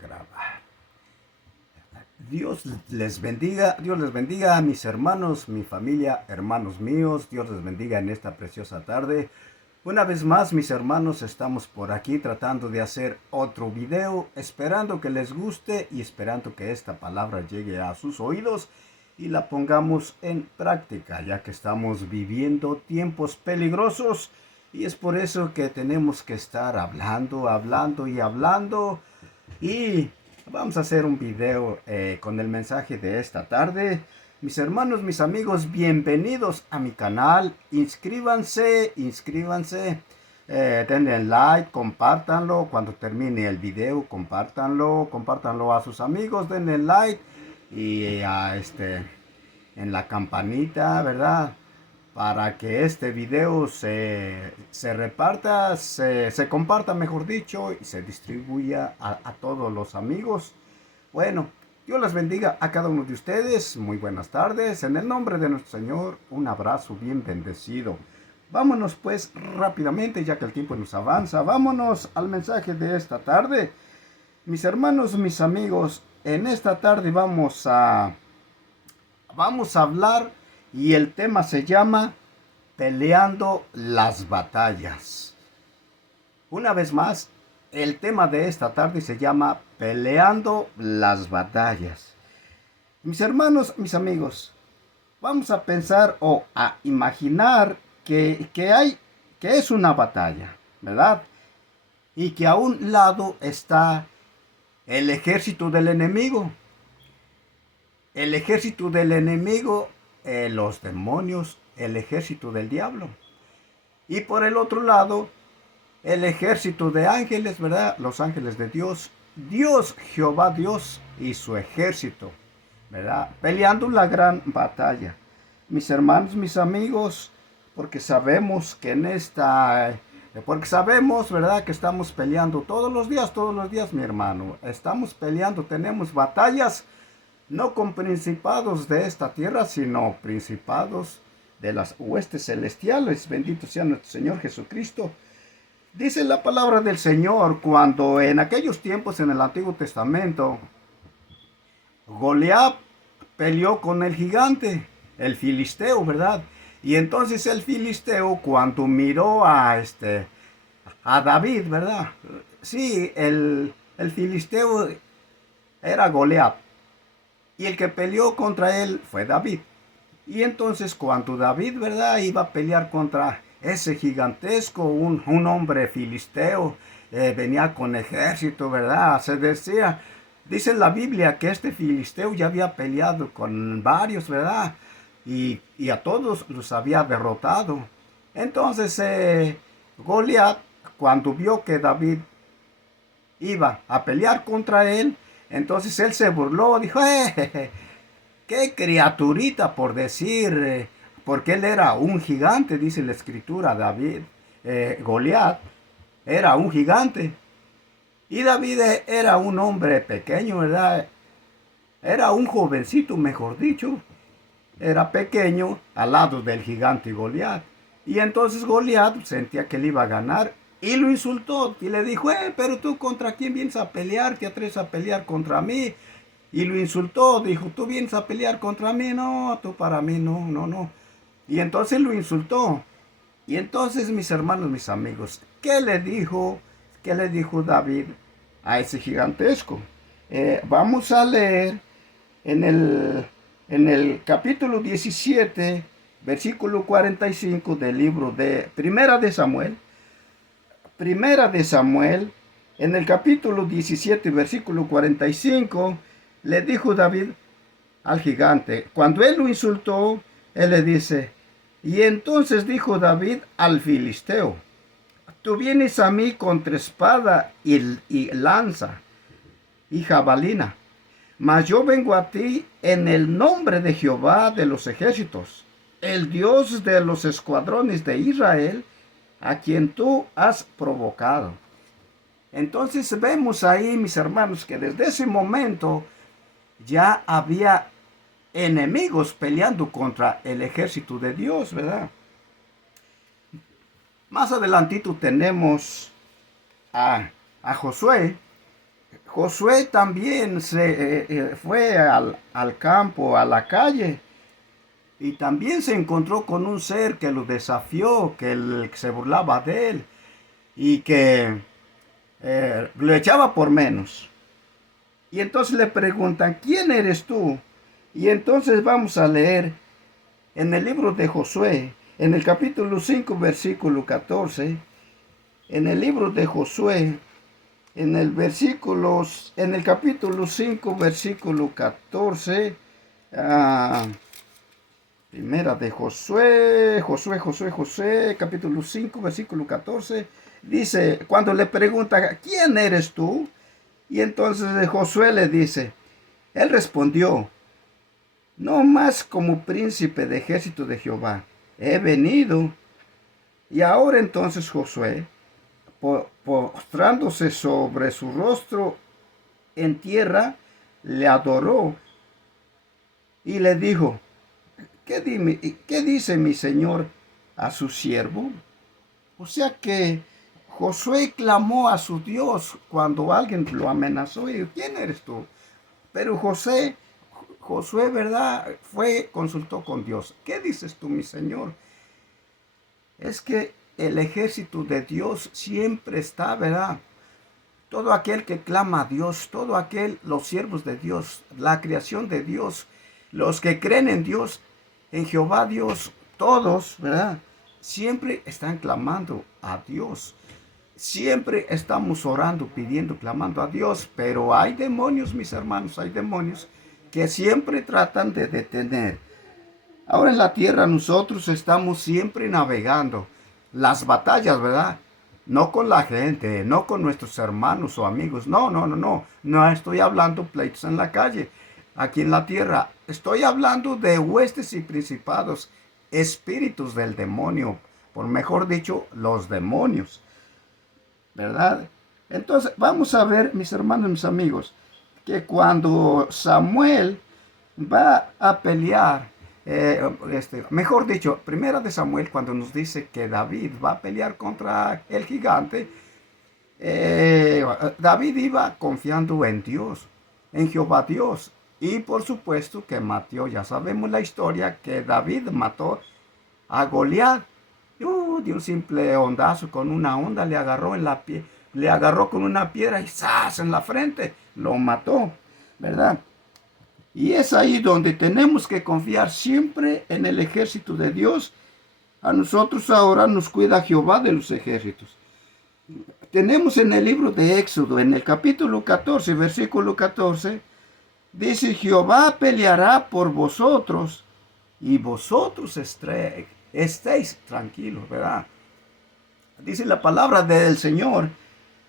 Grabar. Dios les bendiga a mis hermanos, mi familia, hermanos míos. Dios les bendiga en esta preciosa tarde. Una vez más, mis hermanos, estamos por aquí tratando de hacer otro video, esperando que les guste y esperando que esta palabra llegue a sus oídos y la pongamos en práctica, ya que estamos viviendo tiempos peligrosos y es por eso que tenemos que estar hablando y vamos a hacer un video con el mensaje de esta tarde. Mis hermanos, mis amigos, bienvenidos a mi canal. Inscríbanse. Denle like, compártanlo. Cuando termine el video, compártanlo a sus amigos, denle like y en la campanita, ¿verdad? Para que este video se reparta, se comparta, mejor dicho, y se distribuya a todos los amigos. Bueno, Dios les bendiga a cada uno de ustedes. Muy buenas tardes. En el nombre de nuestro Señor, un abrazo bien bendecido. Vámonos pues rápidamente, ya que el tiempo nos avanza. Vámonos al mensaje de esta tarde. Mis hermanos, mis amigos, en esta tarde vamos a hablar y el tema se llama Peleando las batallas. Una vez más, el tema de esta tarde se llama Peleando las batallas. Mis hermanos, mis amigos, vamos a pensar o a imaginar que es una batalla, ¿verdad? Y que a un lado está el ejército del enemigo. El ejército del enemigo, los demonios, el ejército del diablo. Y por el otro lado, el ejército de ángeles, ¿verdad? Los ángeles de Dios. Dios, Jehová Dios y su ejército, ¿verdad? Peleando la gran batalla. Mis hermanos, mis amigos, porque sabemos que porque sabemos, ¿verdad? Que estamos peleando todos los días, mi hermano. Estamos peleando, tenemos batallas, no con principados de esta tierra, sino principados de las huestes celestiales. Bendito sea nuestro Señor Jesucristo. Dice la palabra del Señor cuando en aquellos tiempos en el Antiguo Testamento, Goliat peleó con el gigante, el filisteo, ¿verdad? Y entonces el filisteo cuando miró a David, ¿verdad? Sí, el filisteo era Goliat. Y el que peleó contra él fue David. Y entonces cuando David, ¿verdad?, iba a pelear contra ese gigantesco, un hombre filisteo, venía con ejército, ¿verdad? Dice la Biblia que este filisteo ya había peleado con varios, ¿verdad? Y a todos los había derrotado. Entonces Goliat, cuando vio que David iba a pelear contra él, entonces él se burló, dijo, qué criaturita por decir, porque él era un gigante, dice la escritura, David, Goliat era un gigante. Y David era un hombre pequeño, ¿verdad? Era un jovencito, mejor dicho. Era pequeño al lado del gigante Goliat. Y entonces Goliat sentía que le iba a ganar y lo insultó y le dijo, pero tú contra quién vienes a pelear, te atreves a pelear contra mí. Y lo insultó, dijo, tú vienes a pelear contra mí, no, tú para mí, no, no, no. Y entonces lo insultó. Y entonces, mis hermanos, mis amigos, ¿qué le dijo David a ese gigantesco? Vamos a leer en el capítulo 17, versículo 45 del libro de Primera de Samuel. Primera de Samuel, en el capítulo 17, versículo 45, le dijo David al gigante, cuando él lo insultó, él le dice, y entonces dijo David al filisteo, tú vienes a mí contra espada y lanza y jabalina, mas yo vengo a ti en el nombre de Jehová de los ejércitos, el Dios de los escuadrones de Israel, a quien tú has provocado. Entonces vemos ahí, mis hermanos, que desde ese momento ya había enemigos peleando contra el ejército de Dios, ¿verdad? Más adelantito tenemos a Josué, Josué también fue al campo, a la calle, y también se encontró con un ser que lo desafió, que se burlaba de él y que lo echaba por menos. Y entonces le preguntan, ¿quién eres tú? Y entonces vamos a leer en el libro de Josué, en el capítulo 5, versículo 14, en el libro de Josué, en el capítulo 5, versículo 14, ah, primera de Josué, capítulo 5, versículo 14, dice, cuando le pregunta, ¿quién eres tú? Y entonces Josué le dice, él respondió, no más como príncipe de ejército de Jehová, he venido. Y ahora entonces Josué, postrándose sobre su rostro en tierra, le adoró y le dijo, ¿qué dice mi señor a su siervo? O sea que Josué clamó a su Dios cuando alguien lo amenazó y dijo, ¿quién eres tú? Pero Josué, ¿verdad? Consultó con Dios. ¿Qué dices tú, mi señor? Es que el ejército de Dios siempre está, ¿verdad? Todo aquel que clama a Dios, los siervos de Dios, la creación de Dios, los que creen en Dios, en Jehová Dios, todos, ¿verdad? Siempre están clamando a Dios. Siempre estamos orando, pidiendo, clamando a Dios, pero hay demonios, mis hermanos, hay demonios que siempre tratan de detener. Ahora en la tierra nosotros estamos siempre navegando las batallas, ¿verdad? No con la gente, no con nuestros hermanos o amigos. No, no, no, no. No estoy hablando pleitos en la calle, aquí en la tierra. Estoy hablando de huestes y principados, espíritus del demonio, por mejor dicho, los demonios, ¿verdad? Entonces, vamos a ver, mis hermanos, mis amigos, que cuando Samuel va a pelear, mejor dicho, primera de Samuel, cuando nos dice que David va a pelear contra el gigante, David iba confiando en Dios, en Jehová Dios. Y por supuesto que mató, ya sabemos la historia, que David mató a Goliat. De un simple ondazo, con una onda le agarró le agarró con una piedra y ¡zas! En la frente, lo mató, ¿verdad? Y es ahí donde tenemos que confiar siempre en el ejército de Dios. A nosotros ahora nos cuida Jehová de los ejércitos. Tenemos en el libro de Éxodo, en el capítulo 14, versículo 14, dice, Jehová peleará por vosotros y vosotros estéis tranquilos, ¿verdad? Dice la palabra del Señor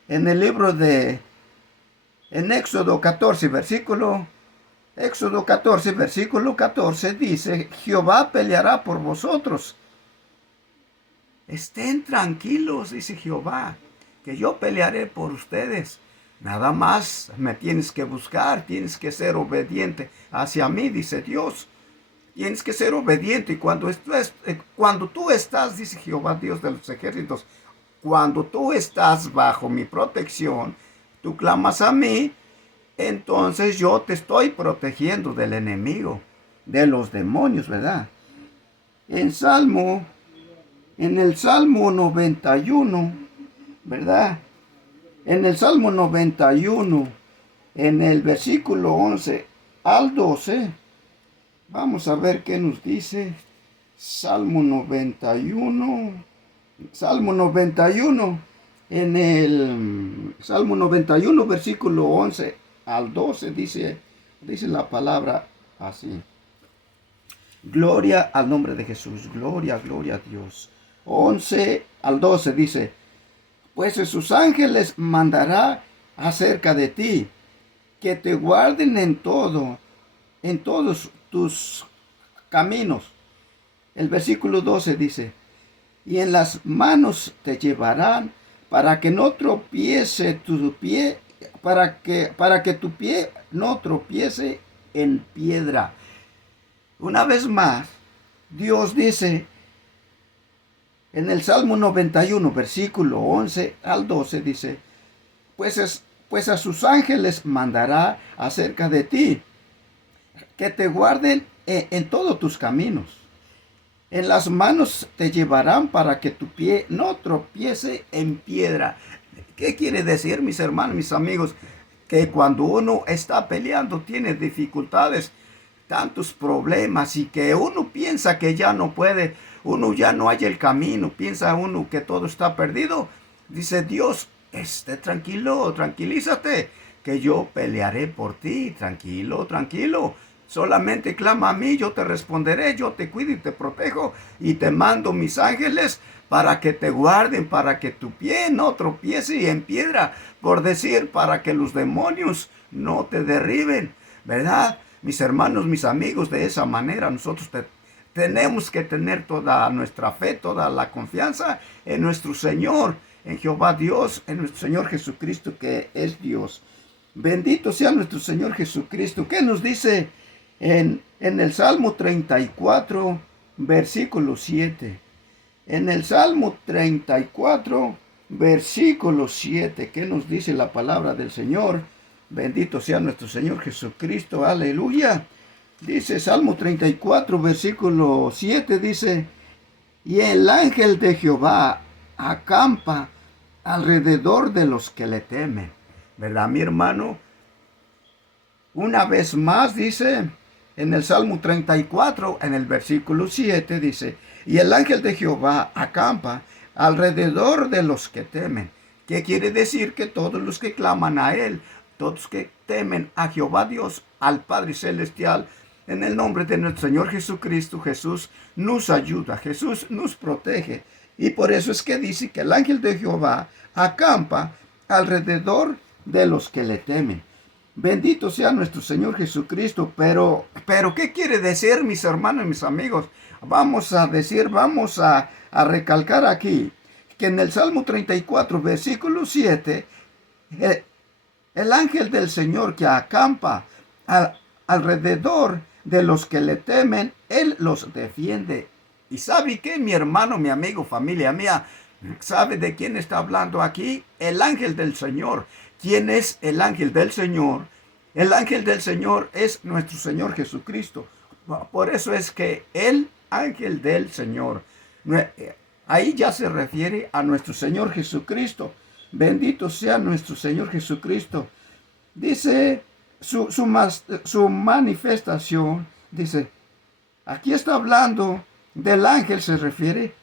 en el libro en Éxodo 14, versículo 14, dice, Jehová peleará por vosotros. Estén tranquilos, dice Jehová, que yo pelearé por ustedes. Nada más me tienes que buscar, tienes que ser obediente hacia mí, dice Dios. Tienes que ser obediente. Y cuando tú estás, dice Jehová, Dios de los ejércitos, cuando tú estás bajo mi protección, tú clamas a mí, entonces yo te estoy protegiendo del enemigo, de los demonios, ¿verdad? En el Salmo 91, ¿verdad? En el Salmo 91, en el versículo 11 al 12, vamos a ver qué nos dice. Salmo 91, en el Salmo 91, versículo 11 al 12, dice la palabra así. Gloria al nombre de Jesús, gloria, gloria a Dios. 11 al 12 dice, pues sus ángeles mandará acerca de ti, que te guarden en todos tus caminos. El versículo 12 dice, y en las manos te llevarán para que no tropiece tu pie, para que tu pie no tropiece en piedra. Una vez más, Dios dice en el Salmo 91, versículo 11 al 12, dice, pues a sus ángeles mandará acerca de ti, que te guarden en todos tus caminos. En las manos te llevarán para que tu pie no tropiece en piedra. ¿Qué quiere decir, mis hermanos, mis amigos? Que cuando uno está peleando, tiene dificultades, tantos problemas, y que uno piensa que ya no puede, uno ya no halla el camino, piensa uno que todo está perdido. Dice Dios, esté tranquilo, tranquilízate, que yo pelearé por ti, tranquilo, tranquilo. Solamente clama a mí, yo te responderé, yo te cuido y te protejo, y te mando mis ángeles para que te guarden, para que tu pie no tropiece en piedra, por decir, para que los demonios no te derriben, ¿verdad? Mis hermanos, mis amigos, de esa manera nosotros tenemos que tener toda nuestra fe, toda la confianza en nuestro Señor, en Jehová Dios, en nuestro Señor Jesucristo, que es Dios. Bendito sea nuestro Señor Jesucristo. ¿Qué nos dice en el Salmo 34, versículo 7? En el Salmo 34, versículo 7, ¿qué nos dice la palabra del Señor? Bendito sea nuestro Señor Jesucristo, aleluya. Dice Salmo 34, versículo 7, dice, y el ángel de Jehová acampa alrededor de los que le temen. ¿Verdad, mi hermano? Una vez más dice, en el Salmo 34, en el versículo 7, dice, y el ángel de Jehová acampa alrededor de los que temen. ¿Qué quiere decir? Que todos los que claman a Él, todos los que temen a Jehová Dios, al Padre Celestial, en el nombre de nuestro Señor Jesucristo, Jesús nos ayuda, Jesús nos protege. Y por eso es que dice que el ángel de Jehová acampa alrededor de los que le temen. Bendito sea nuestro Señor Jesucristo. Pero ¿qué quiere decir, mis hermanos y mis amigos? Vamos a recalcar aquí que en el Salmo 34, versículo 7, el ángel del Señor que acampa alrededor de los que le temen, Él los defiende. ¿Y sabe qué, mi hermano, mi amigo, familia mía? ¿Sabe de quién está hablando aquí? El ángel del Señor. ¿Quién es el ángel del Señor? El ángel del Señor es nuestro Señor Jesucristo. Por eso es que el ángel del Señor, ahí ya se refiere a nuestro Señor Jesucristo. Bendito sea nuestro Señor Jesucristo. Dice su manifestación, dice, aquí está hablando del ángel, se refiere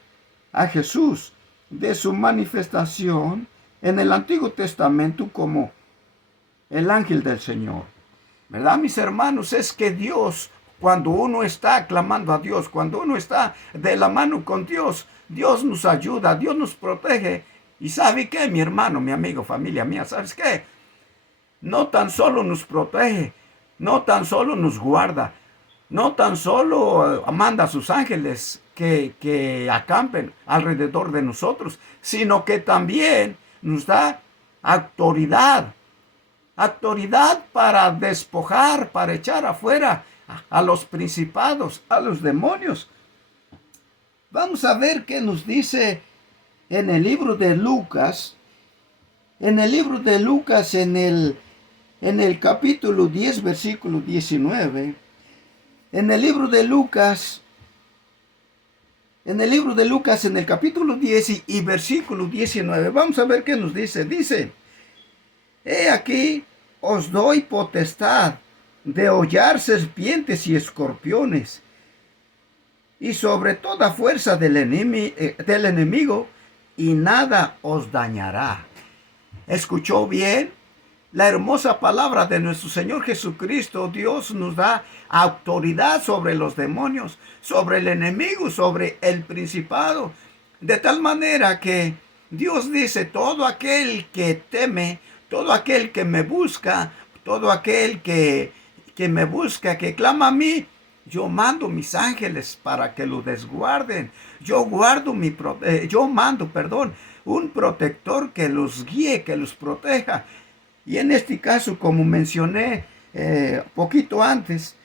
a Jesús, de su manifestación en el Antiguo Testamento como el ángel del Señor. ¿Verdad, mis hermanos? Es que Dios, cuando uno está clamando a Dios, cuando uno está de la mano con Dios, Dios nos ayuda, Dios nos protege. ¿Y sabe qué, mi hermano, mi amigo, familia mía? ¿Sabes qué? No tan solo nos protege, no tan solo nos guarda, no tan solo manda a sus ángeles que acampen alrededor de nosotros, sino que también nos da autoridad para despojar, para echar afuera a los principados, a los demonios. Vamos a ver qué nos dice en el libro de Lucas. En el libro de Lucas, en el capítulo 10, versículo 19. En el libro de Lucas, en el capítulo 10 y versículo 19, vamos a ver qué nos dice. Dice, he aquí, os doy potestad de hollar serpientes y escorpiones, y sobre toda fuerza del enemigo, y nada os dañará. ¿Escuchó bien? La hermosa palabra de nuestro Señor Jesucristo. Dios nos da autoridad sobre los demonios, sobre el enemigo, sobre el principado. De tal manera que Dios dice, todo aquel que teme, todo aquel que me busca, todo aquel que me busca, que clama a mí, yo mando mis ángeles para que lo desguarden. Yo mando un protector que los guíe, que los proteja. Y en este caso, como mencioné poquito antes,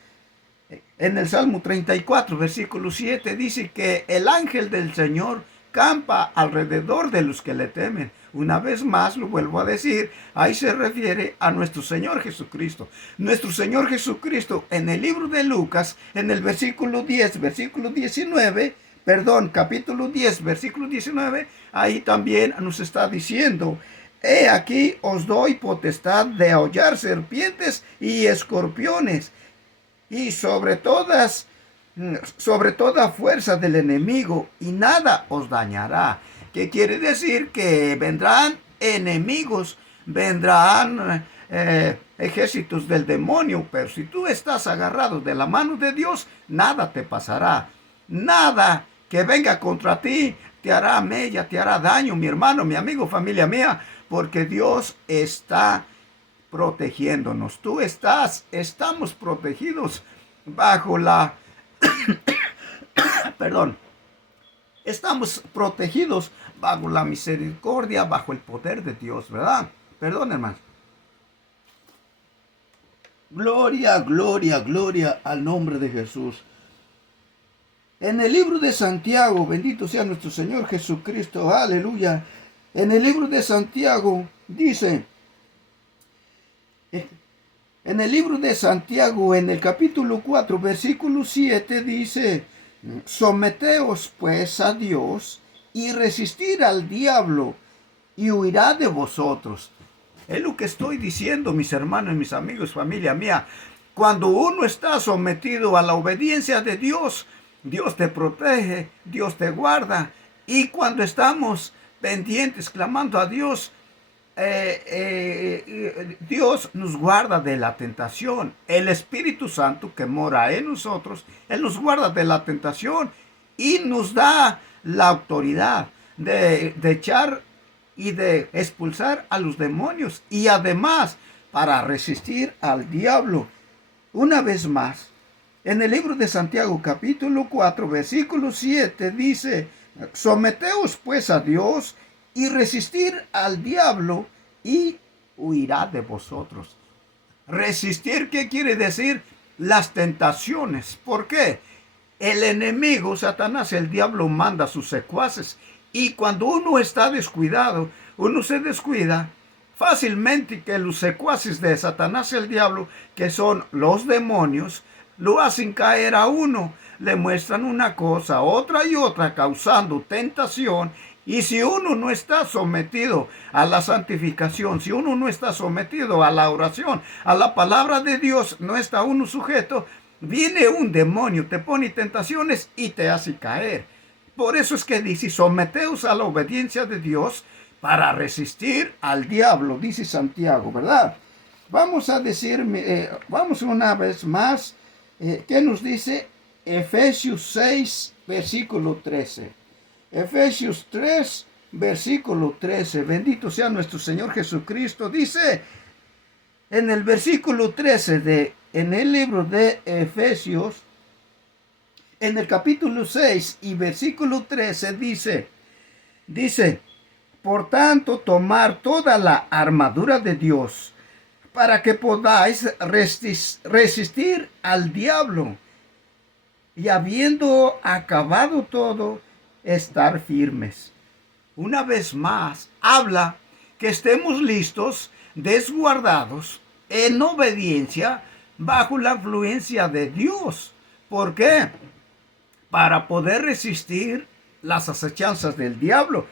en el Salmo 34, versículo 7, dice que el ángel del Señor campa alrededor de los que le temen. Una vez más, lo vuelvo a decir, ahí se refiere a nuestro Señor Jesucristo. Nuestro Señor Jesucristo en el libro de Lucas, en el versículo 10, versículo 19, perdón, capítulo 10, versículo 19, ahí también nos está diciendo: he aquí os doy potestad de hollar serpientes y escorpiones, y sobre toda fuerza del enemigo, y nada os dañará. ¿Qué quiere decir? Que vendrán enemigos, vendrán ejércitos del demonio, pero si tú estás agarrado de la mano de Dios, nada te pasará. Nada que venga contra ti te hará mella, te hará daño, mi hermano, mi amigo, familia mía, porque Dios está protegiéndonos. Estamos protegidos bajo la, perdón, estamos protegidos bajo la misericordia, bajo el poder de Dios, ¿verdad? Perdón, hermano. Gloria, gloria, gloria al nombre de Jesús. En el libro de Santiago, bendito sea nuestro Señor Jesucristo, aleluya. En el libro de Santiago dice, en el libro de Santiago, en el capítulo 4, versículo 7, dice: someteos pues a Dios y resistir al diablo, y huirá de vosotros. Es lo que estoy diciendo, mis hermanos, mis amigos, familia mía. Cuando uno está sometido a la obediencia de Dios, Dios te protege, Dios te guarda. Y cuando estamos pendientes, clamando a Dios, Dios nos guarda de la tentación. El Espíritu Santo que mora en nosotros, Él nos guarda de la tentación y nos da la autoridad de echar y de expulsar a los demonios, y además para resistir al diablo. Una vez más, en el libro de Santiago capítulo 4 versículo 7 dice: someteos pues a Dios y resistir al diablo, y huirá de vosotros. Resistir, ¿qué quiere decir? Las tentaciones. ¿Por qué? El enemigo, Satanás, el diablo, manda a sus secuaces, y cuando uno está descuidado, uno se descuida fácilmente, que los secuaces de Satanás, el diablo, que son los demonios, lo hacen caer a uno, le muestran una cosa, otra y otra, causando tentación. Y si uno no está sometido a la santificación, si uno no está sometido a la oración, a la palabra de Dios, no está uno sujeto, viene un demonio, te pone tentaciones y te hace caer. Por eso es que dice: someteos a la obediencia de Dios para resistir al diablo, dice Santiago, ¿verdad? Vamos a decir, vamos una vez más, ¿qué nos dice Efesios 6, versículo 13? Efesios 3, versículo 13. Bendito sea nuestro Señor Jesucristo. Dice en el versículo 13 en el libro de Efesios, en el capítulo 6 y versículo 13, dice: por tanto, tomar toda la armadura de Dios, para que podáis resistir al diablo, y habiendo acabado todo, estar firmes. Una vez más, habla que estemos listos, desguardados, en obediencia, bajo la influencia de Dios. ¿Por qué? Para poder resistir las acechanzas del diablo.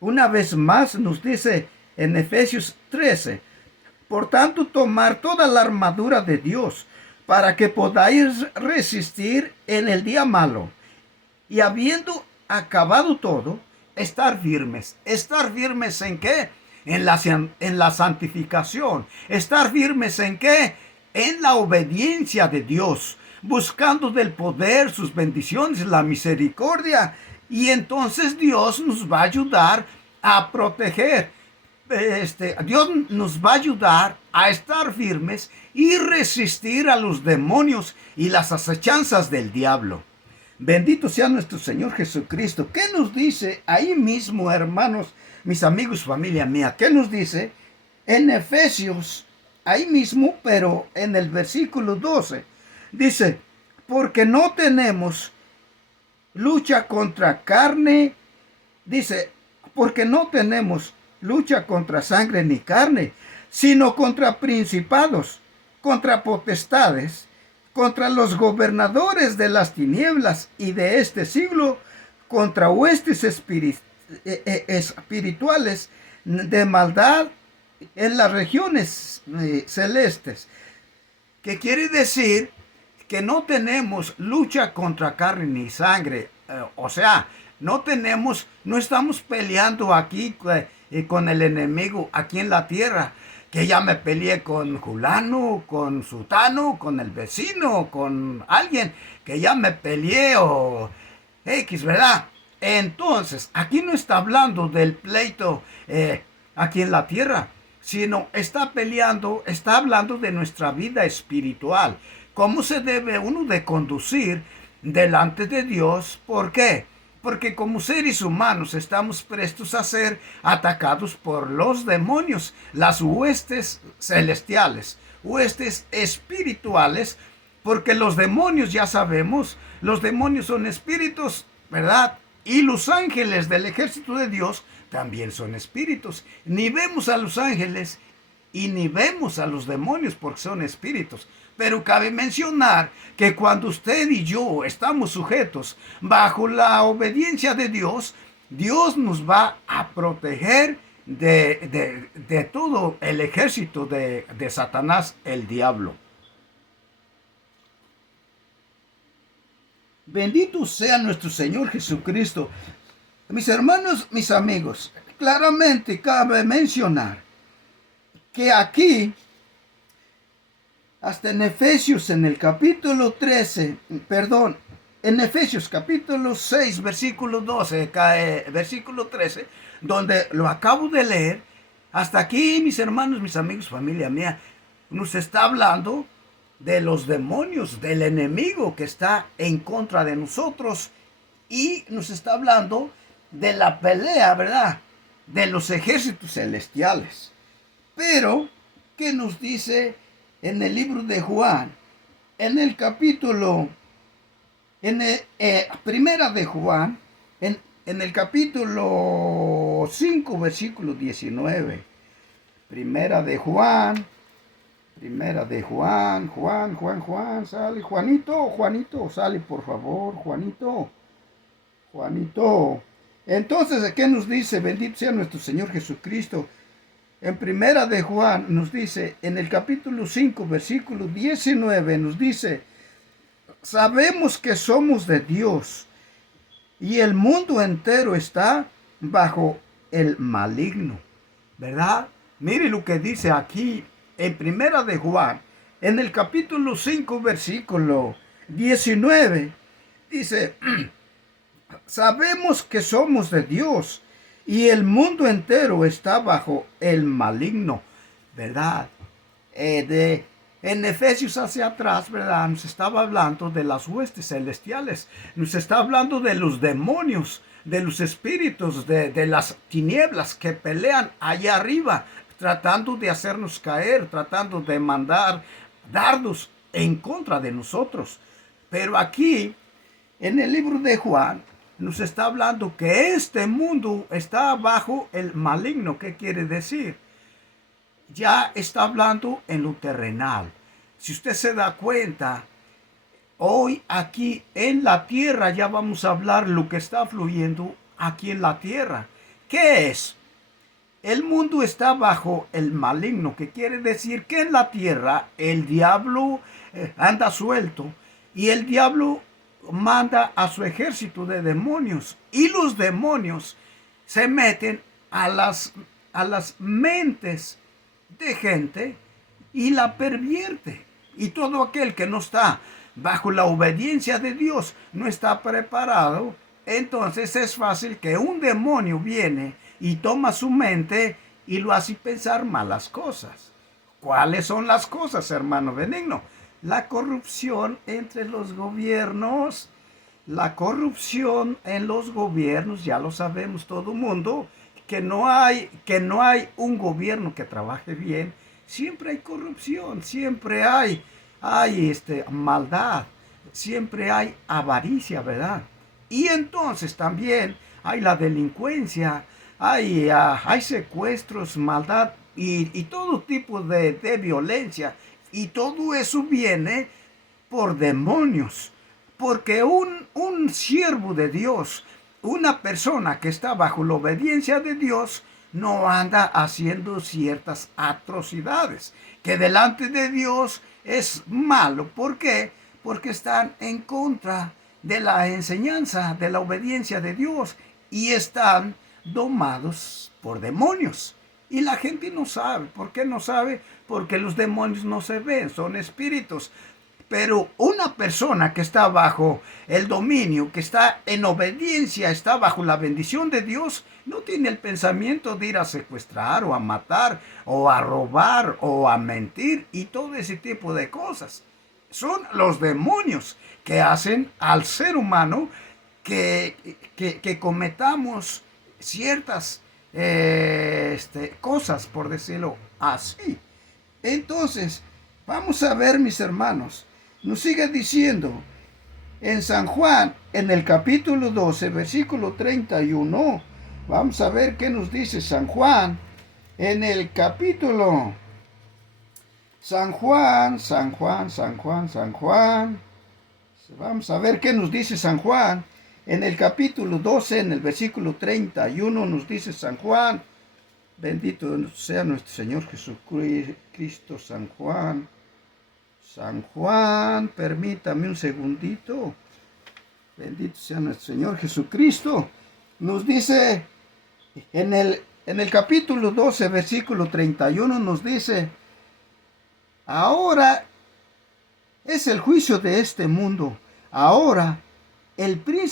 Una vez más nos dice en Efesios 13: por tanto, tomar toda la armadura de Dios, para que podáis resistir en el día malo, y habiendo acabado todo, estar firmes. ¿Estar firmes en qué? En la santificación. ¿Estar firmes en qué? En la obediencia de Dios, buscando del poder, sus bendiciones, la misericordia. Y entonces Dios nos va a ayudar a proteger. Dios nos va a ayudar a estar firmes y resistir a los demonios y las acechanzas del diablo. Bendito sea nuestro Señor Jesucristo. ¿Qué nos dice ahí mismo, hermanos, mis amigos, familia mía? ¿Qué nos dice? En Efesios, ahí mismo, pero en el versículo 12, dice: porque no tenemos lucha contra carne, dice, porque no tenemos lucha contra sangre ni carne, sino contra principados, contra potestades, contra los gobernadores de las tinieblas y de este siglo, contra huestes espirituales de maldad en las regiones celestes. ¿Qué quiere decir? Que no tenemos lucha contra carne ni sangre. O sea, no estamos peleando aquí con el enemigo aquí en la tierra. Que ya me peleé con fulano, con sutano, con el vecino, con alguien. Que ya me peleé o X, ¿verdad? Entonces, aquí no está hablando del pleito aquí en la tierra, sino está hablando de nuestra vida espiritual. ¿Cómo se debe uno de conducir delante de Dios? ¿Por qué? Porque como seres humanos estamos prestos a ser atacados por los demonios, las huestes celestiales, huestes espirituales, porque los demonios, ya sabemos, los demonios son espíritus, ¿verdad? Y los ángeles del ejército de Dios también son espíritus. Ni vemos a los ángeles y ni vemos a los demonios porque son espíritus. Pero cabe mencionar que cuando usted y yo estamos sujetos bajo la obediencia de Dios, Dios nos va a proteger de todo el ejército de Satanás, el diablo. Bendito sea nuestro Señor Jesucristo. Mis hermanos, mis amigos, claramente cabe mencionar que aquí, hasta en Efesios, en el capítulo 13, en Efesios capítulo 6, versículo 12, versículo 13, donde lo acabo de leer, hasta aquí, mis hermanos, mis amigos, familia mía, nos está hablando de los demonios, del enemigo que está en contra de nosotros, y nos está hablando de la pelea, ¿verdad?, de los ejércitos celestiales. Pero, ¿qué nos dice en el libro de Juan? En el capítulo, primera de Juan, en el capítulo 5, versículo 19. Primera de Juan, Juan, sale. Juanito, sale por favor, Juanito. Entonces, ¿qué nos dice? Bendito sea nuestro Señor Jesucristo. En primera de Juan nos dice, en el capítulo 5, versículo 19, nos dice, sabemos que somos de Dios y el mundo entero está bajo el maligno, ¿verdad? Mire lo que dice aquí en primera de Juan, en el capítulo 5, versículo 19, dice, sabemos que somos de Dios y el mundo entero está bajo el maligno, ¿verdad? En Efesios hacia atrás, ¿verdad? Nos estaba hablando de las huestes celestiales, nos está hablando de los demonios, de los espíritus, de las tinieblas que pelean allá arriba, tratando de hacernos caer, tratando de mandar dardos en contra de nosotros. Pero aquí, en el libro de Juan, nos está hablando que este mundo está bajo el maligno. ¿Qué quiere decir? Ya está hablando en lo terrenal. Si usted se da cuenta, hoy aquí en la tierra ya vamos a hablar lo que está fluyendo aquí en la tierra. ¿Qué es? El mundo está bajo el maligno, que quiere decir que en la tierra el diablo anda suelto y el diablo manda a su ejército de demonios y los demonios se meten a las mentes de gente y la pervierte. Y todo aquel que no está bajo la obediencia de Dios no está preparado, entonces es fácil que un demonio viene y toma su mente y lo hace pensar malas cosas. ¿Cuáles son las cosas, hermano benigno? La corrupción entre los gobiernos. La corrupción en los gobiernos, ya lo sabemos todo el mundo, que no hay un gobierno que trabaje bien. Siempre hay corrupción, siempre hay maldad, siempre hay avaricia, ¿verdad? Y entonces también hay la delincuencia, hay secuestros, maldad y todo tipo de violencia. Y todo eso viene por demonios. Porque un siervo de Dios, una persona que está bajo la obediencia de Dios, no anda haciendo ciertas atrocidades, que delante de Dios es malo. ¿Por qué? Porque están en contra de la enseñanza, de la obediencia de Dios, y están domados por demonios. Y la gente no sabe. ¿Por qué no sabe? Porque los demonios no se ven, son espíritus. Pero una persona que está bajo el dominio, que está en obediencia, está bajo la bendición de Dios, no tiene el pensamiento de ir a secuestrar o a matar o a robar o a mentir y todo ese tipo de cosas. Son los demonios que hacen al ser humano que cometamos ciertas cosas, por decirlo así. Entonces, vamos a ver, mis hermanos, nos sigue diciendo en San Juan, en el capítulo 12, versículo 31. Vamos a ver qué nos dice San Juan en el capítulo. San Juan. Vamos a ver qué nos dice San Juan. En el capítulo 12, en el versículo 31, nos dice San Juan. Bendito sea nuestro Señor Jesucristo. San Juan, permítame un segundito. Bendito sea nuestro Señor Jesucristo. Nos dice en el capítulo 12, versículo 31, nos dice: ahora es el juicio de este mundo. Ahora el príncipe